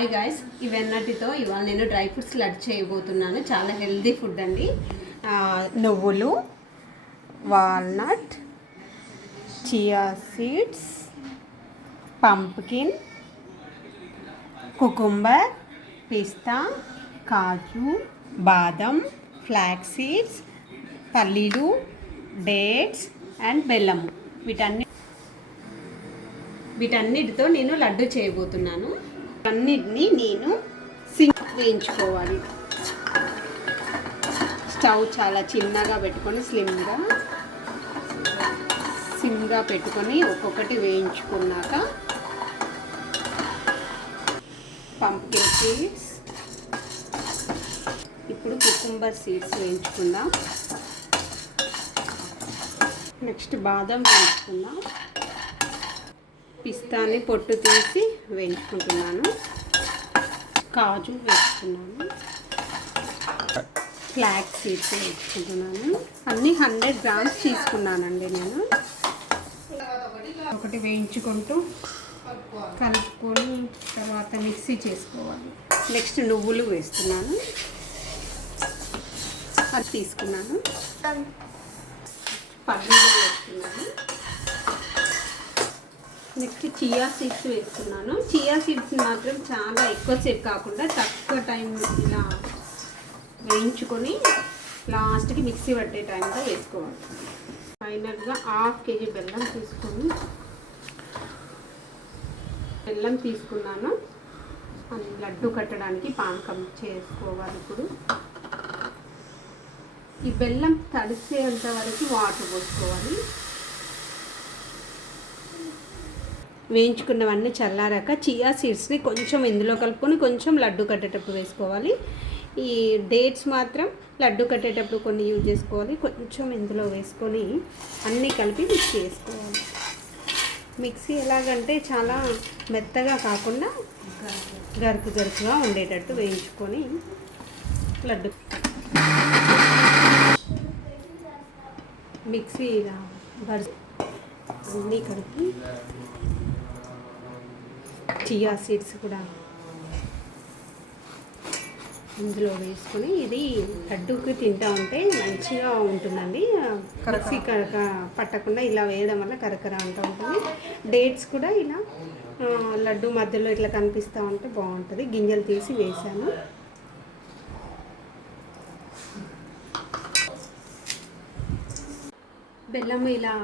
Hi guys, ఇవన్నటితో ఇవాళ నేను dry fruits laddu చేయబోతున్నాను. చాలా హెల్దీ ఫుడ్ అండి. నువ్వులు, walnut, chia seeds, pumpkin, cucumber, పిస్తా, కాజు, బాదం, ఫ్లాక్స్ సీడ్స్, పల్లీలు, డేట్స్ అండ్ బెల్లము. వీటన్నిటితో నేను లడ్డు చేయబోతున్నాను. అన్నిటినీ నేను వేయించుకోవాలి. స్టవ్ చాలా చిన్నగా పెట్టుకొని సిమ్గా పెట్టుకొని ఒక్కొక్కటి వేయించుకున్నాక పంప్కిన్ సీడ్స్, ఇప్పుడు కుకుంబర్ సీడ్స్ వేయించుకుందాం. నెక్స్ట్ బాదం వేయించుకుందాం. పిస్తాని పొట్టు తీసి వేయించుకుంటున్నాను. కాజు వేసుకున్నాను. ఫ్లాక్స్ సీడ్స్ వేసుకుంటున్నాను. అన్నీ 100 గ్రామ్స్ తీసుకున్నానండి నేను. ఒకటి వేయించుకుంటూ కలుపుకొని తర్వాత మిక్సీ చేసుకోవాలి. నెక్స్ట్ నువ్వులు వేస్తున్నాను. అది తీసుకున్నాను. పల్లీలు వేస్తున్నాను. నెక్స్ట్ చియా సీడ్స్ వేస్తున్నాను. చియా సీడ్స్ మాత్రం చాలా ఎక్కువసేపు కాకుండా తక్కువ టైం ఇలా వేయించుకొని లాస్ట్కి మిక్సీ పట్టే టైంలో వేసుకోవాలి. ఫైనల్గా 1/2 kg బెల్లం తీసుకున్నాను. అది లడ్డు కట్టడానికి పానకం చేసుకోవాలి. ఇప్పుడు ఈ బెల్లం తడిసేంత వరకు వాటర్ పోసుకోవాలి. వేయించుకున్నవన్నీ చల్లారాక చియా సీడ్స్ని కొంచెం ఇందులో కలుపుకొని కొంచెం లడ్డు కట్టేటప్పుడు వేసుకోవాలి. ఈ డేట్స్ మాత్రం లడ్డు కట్టేటప్పుడు కొన్ని యూజ్ చేసుకోవాలి. కొంచెం ఇందులో వేసుకొని అన్నీ కలిపి మిక్సీ వేసుకోవాలి. మిక్సీ ఎలాగంటే చాలా మెత్తగా కాకుండా గరుకుగా ఉండేటట్టు వేయించుకొని లడ్డు మిక్సీ అన్నీ కలిపి చియా సీడ్స్ కూడా ఇందులో వేసుకొని ఇది లడ్డూకి తింటా ఉంటే మంచిగా ఉంటుందండి. మిక్సీ పట్టకుండా ఇలా వేయడం వల్ల కరకర అంటూ ఉంటుంది. డేట్స్ కూడా ఇలా లడ్డు మధ్యలో ఇట్లా కనిపిస్తూ ఉంటే బాగుంటుంది. గింజలు తీసి వేసాను. బెల్లం ఇలా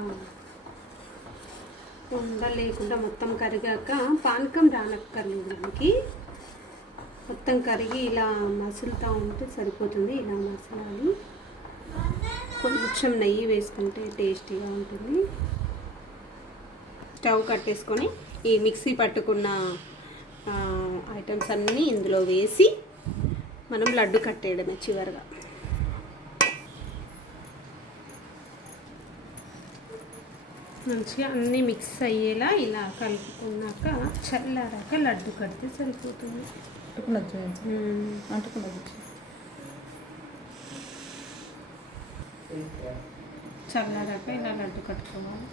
లేకుండా మొత్తం కరిగాక పానకం రానక్కర్లేదు. మనకి మొత్తం కరిగి ఇలా మసులుతూ ఉంటే సరిపోతుంది. ఇలా మసాలాలు కొంచెం నెయ్యి వేసుకుంటే టేస్టీగా ఉంటుంది. స్టవ్ కట్టేసుకొని ఈ మిక్సీ పట్టుకున్న ఐటమ్స్ అన్నీ ఇందులో వేసి మనం లడ్డు కట్టేయడమే. చివరిగా మంచిగా అన్నీ మిక్స్ అయ్యేలా ఇలా కలుపుకున్నాక చల్లారాక లడ్డు కడితే సరిపోతుంది. చల్లారాక ఇలా లడ్డు కట్టుకోవాలి.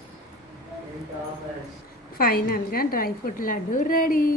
ఫైనల్గా డ్రై ఫ్రూట్ లడ్డు రెడీ.